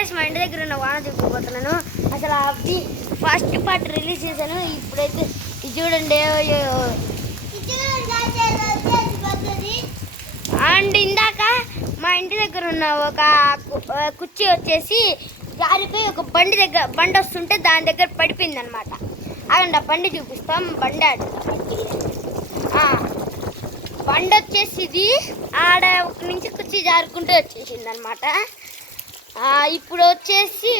Guys మా ఇంటి దగ్గర ఉన్న వాన చూపిపోతున్నాను. అసలు అది ఫస్ట్ పార్ట్ రిలీజ్ చేశాను. ఇప్పుడైతే ఇది చూడండి. అండ్ ఇందాక మా ఇంటి దగ్గర ఉన్న ఒక కుర్చీ వచ్చేసి జారిపోయి ఒక బండి వస్తుంటే దాని దగ్గర పడిపోయింది అనమాట. అదండి ఆ బండి చూపిస్తాం. బండి బండి వచ్చేసి ఇది ఆడ ఒక నుంచి కుర్చీ జారుకుంటూ వచ్చేసింది అనమాట. ఇప్పుడు వచ్చేసి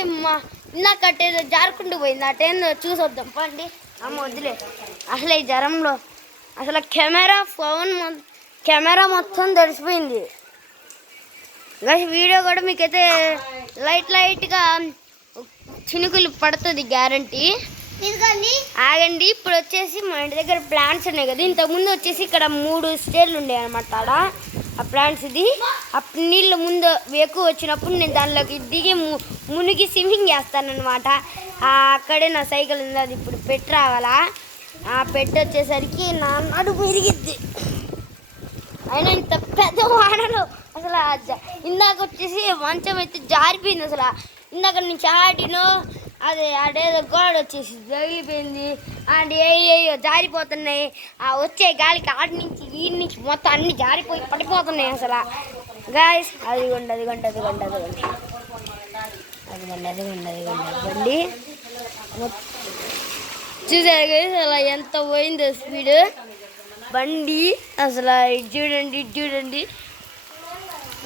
ఇందాక అట్టేదో జారుకుంటూ పోయింది. అటేందో చూసొద్దాం పండి. అమ్మ వద్దులే. అసలు ఈ జ్వరంలో అసలు కెమెరా మొత్తం తడిసిపోయింది. వీడియో కూడా మీకైతే లైట్గా చినుకులు పడుతుంది గ్యారంటీ. ఆగండి. ఇప్పుడు వచ్చేసి మా ఇంటి దగ్గర ప్లాంట్స్ ఉన్నాయి కదా. ఇంతకుముందు వచ్చేసి ఇక్కడ 3 స్టేర్లు ఉండే అనమాట. ఆడ ఆ ప్లాంట్స్ ఇది అప్పుడు నీళ్ళు ముందు ఎక్కువ వచ్చినప్పుడు నేను దానిలోకి దిగి మునిగి స్విమ్మింగ్ చేస్తానమాట. అక్కడే నా సైకిల్ ఉంది. అది ఇప్పుడు పెట్టి రావాలా. పెట్టి వచ్చేసరికి నా నడుము విరిగిద్ది. అయినా ఇంత పెద్ద వానలో అసలు ఇందాక వచ్చేసి మంచం అయితే జారిపోయింది. అసలు ఇందాక నుంచి ఆడినో అదేదో గోడ వచ్చేసి తగిలిపోయింది. అండ్ ఏయో జారిపోతున్నాయి. వచ్చే గాలికి ఆడి నుంచి ఈ నుంచి మొత్తం అన్ని జారిపోయి పడిపోతున్నాయి. అసలు గాయస్ అదిగోండి చూసారు గాయస్ అలా ఎంత పోయిందో స్పీడ్ బండి. అసలు ఇది చూడండి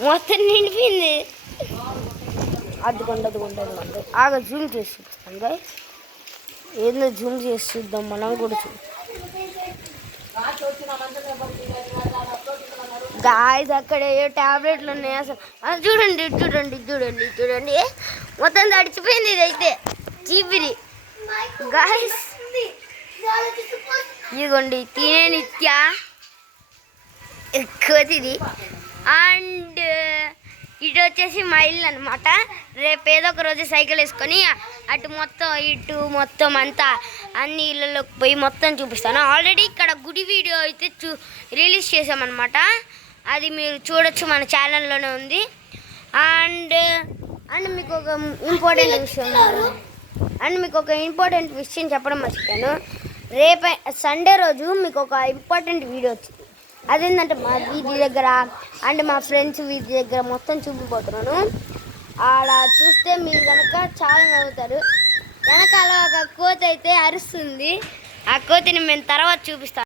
మొత్తం నిండిపోయింది. అదిగోండి ఆగా జూమ్ చేసి చూపిస్తాం గాయస్. ఏందో జూమ్ చేసి చూద్దాం మనం కూడా. గాయస్ అక్కడ ఏ టాబ్లెట్లు ఉన్నాయి. అసలు చూడండి మొత్తం తడిచిపోయింది. ఇదైతే చీపిరి గాయస్. ఇదిగోండి తినే నిత్య ఎక్కువది. అండ్ ఇటు వచ్చేసి మా ఇల్లు అనమాట. రేపు ఏదో ఒక రోజు సైకిల్ వేసుకొని ఇటు మొత్తం అంతా అన్ని ఇళ్ళలోకి పోయి మొత్తం చూపిస్తాను. ఆల్రెడీ ఇక్కడ గుడి వీడియో అయితే రిలీజ్ చేసామన్నమాట. అది మీరు చూడొచ్చు, మన ఛానల్లోనే ఉంది. అండ్ మీకు ఒక ఇంపార్టెంట్ విషయం చెప్పడం మర్చిపోయాను. రేపు సండే రోజు మీకు ఒక ఇంపార్టెంట్ వీడియో వచ్చింది. అదేంటంటే మా వీధి దగ్గర అండ్ మా ఫ్రెండ్స్ వీధి దగ్గర మొత్తం చూపిపోతున్నాను. ఆడ చూస్తే మీరు కనుక చాలా నవ్వుతారు. వెనకాల ఒక కోతి అయితే అరుస్తుంది. ఆ కోతిని మేము తర్వాత చూపిస్తాను.